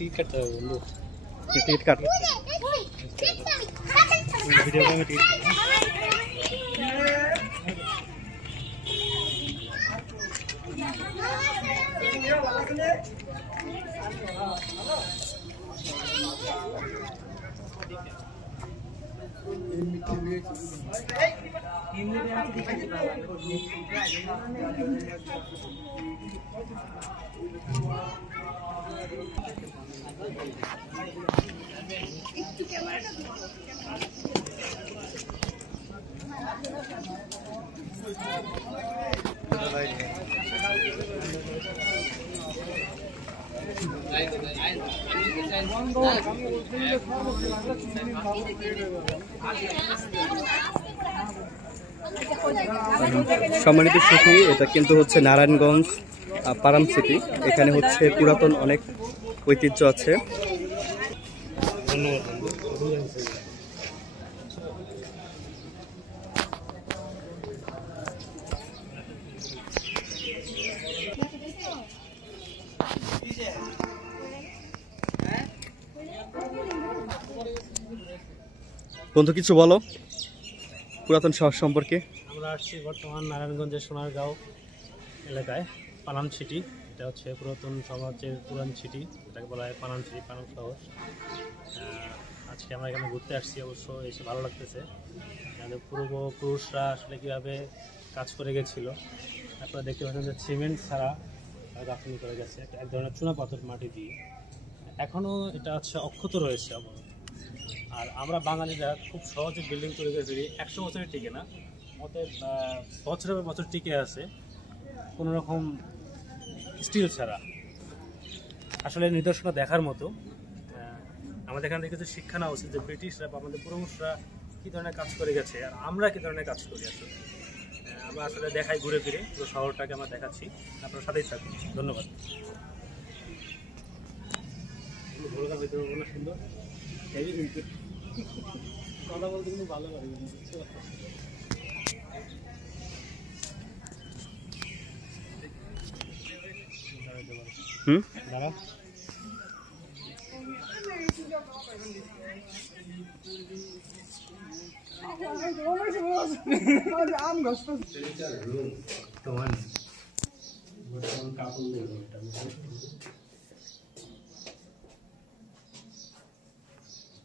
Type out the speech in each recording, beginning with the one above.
Ticket কাটতে হবে বন্ধু। টিকিট কাট। ভিডিও গেমে টিকিট সম্মানিত সুখী, এটা কিন্তু হচ্ছে নারায়ণগঞ্জ পারাম সিটি। এখানে হচ্ছে পুরাতন অনেক ঐতিহ্য আছে। বন্ধু কিছু বলো পুরাতন শহর সম্পর্কে। আমরা আসছি বর্তমান নারায়ণগঞ্জের সোনারগাঁও এলাকায়, পানাম সিটি। এটা হচ্ছে পুরাতন সমাজের পুরান সিটি, এটাকে বলা হয় পানাম সিটি, পানাম শহর। আজকে আমরা এখানে ঘুরতে আসছি, অবশ্য এসে ভালো লাগতেছে। আমাদের পূর্বপুরুষরা আসলে কীভাবে কাজ করে গেছিল, আপনারা দেখতে পাচ্ছেন যে সিমেন্ট ছাড়া গাঁথনি করে গেছে, এক ধরনের চুনা পাথর মাটি দিয়ে। এখনও এটা হচ্ছে অক্ষত রয়েছে। আর আমরা বাঙালিরা খুব সহজে বিল্ডিং তৈরি করে ফেলি, 100 বছরের টিকে না, মতে বছরের পর বছর টিকে আছে কোনো রকম স্টিল ছাড়া। আসলে নিদর্শনটা দেখার মতো। আমাদের এখান থেকে কিছু শিক্ষা নেওয়া উচিত যে ব্রিটিশরা বা আমাদের পূর্বপুরুষরা কী ধরনের কাজ করে গেছে আর আমরা কী ধরনের কাজ করি। আসলে আমরা আসলে দেখাই ঘুরে ফিরে পুরো শহরটাকে আমরা দেখাচ্ছি। আপনার সাথেই থাকুন, ধন্যবাদ। সুন্দর কথা বলতে কিন্তু ভালো লাগে। দাঁড়া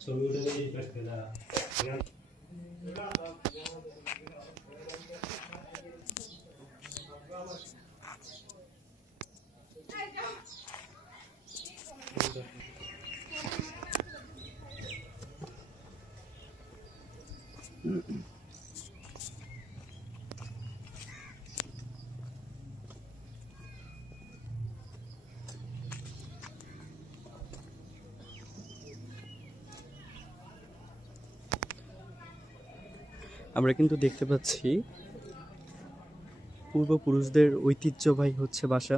ছবি উঠে আমরা কিন্তু দেখতে পাচ্ছি পূর্বপুরুষদের ঐতিহ্যবাহী হচ্ছে বাসা।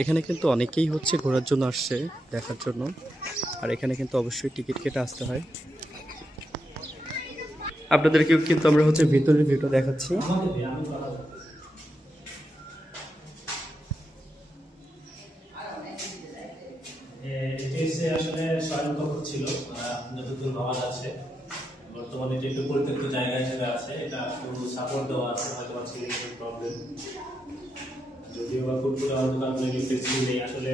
এখানে কিন্তু অনেকেই হচ্ছে ঘোরার জন্য আসছে, দেখার জন্য। আর এখানে কিন্তু অবশ্যই টিকিট কেটে আসতে হয়। আপনাদেরকেও কিন্তু আমরা হচ্ছে ভিতরের ভিউটা দেখাচ্ছি। আসলে শয়নকক্ষ ছিল যতদূর ভাবা যাচ্ছে। বর্তমানে এটা একটু পরিত্যক্ত জায়গা হিসেবে আছে, এটা পুরো সাপোর্ট দেওয়া আছে, হয়তো সিলিংয়ের প্রবলেম, যদিও বা ফুটপুরে আমাদের ইলেকট্রিসিটি নেই। আসলে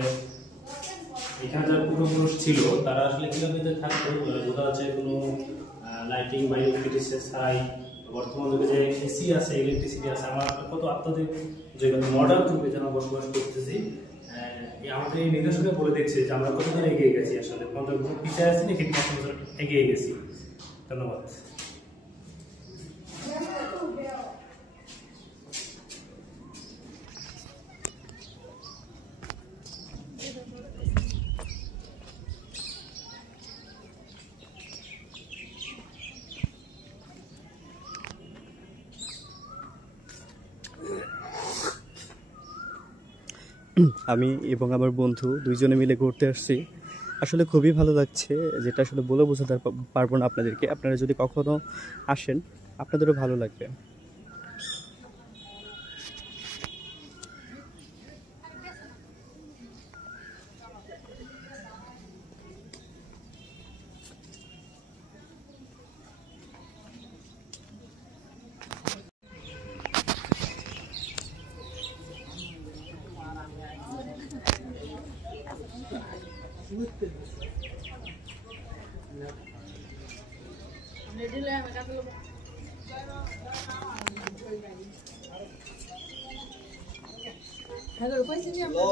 এখানে যারা পূর্বপুরুষ ছিল তারা আসলে কিভাবে থাকতো বোঝা যাচ্ছে কোনো লাইটিং বা ইলেকট্রিসিটি ছাড়াই। বর্তমান যুগে যে এসি আছে, ইলেকট্রিসিটি আছে, আমরা কত আত্মাধিক যে মডার্ন যুগে যেন বসবাস করতেছি। আমাদের এই নিদর্শনে বলে দিচ্ছে যে আমরা কতদিন এগিয়ে গেছি, আসলে 50 বছর পিছিয়ে আছি নাকি 50 বছর এগিয়ে গেছি। ধন্যবাদ। আমি এবং আমার বন্ধু দুইজনে মিলে ঘুরতে আসছি। আসলে খুবই ভালো লাগছে, যেটা আসলে বলে বোঝাতে পারবো না আপনাদেরকে। আপনারা যদি কখনো আসেন আপনাদেরও ভালো লাগবে। হ্যালো কইছি যে আমরা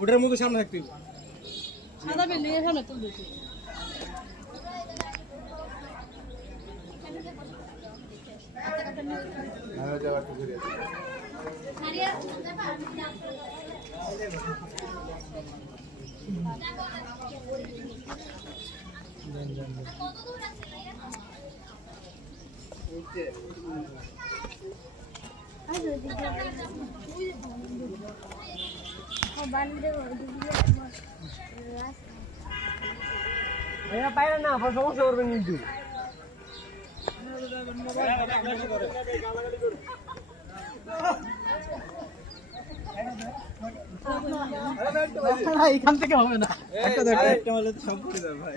ওটার মধ্যে সামনে থাকতে সাদা বিল্ডিং এর সামনে তুলবে পাইলে না সমস্যা করবেন কিন্তু এখান থেকে হবে না একটা হলে তো সব করে যাবে ভাই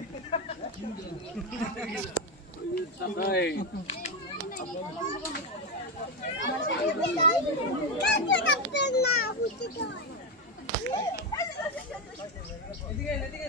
এদিকে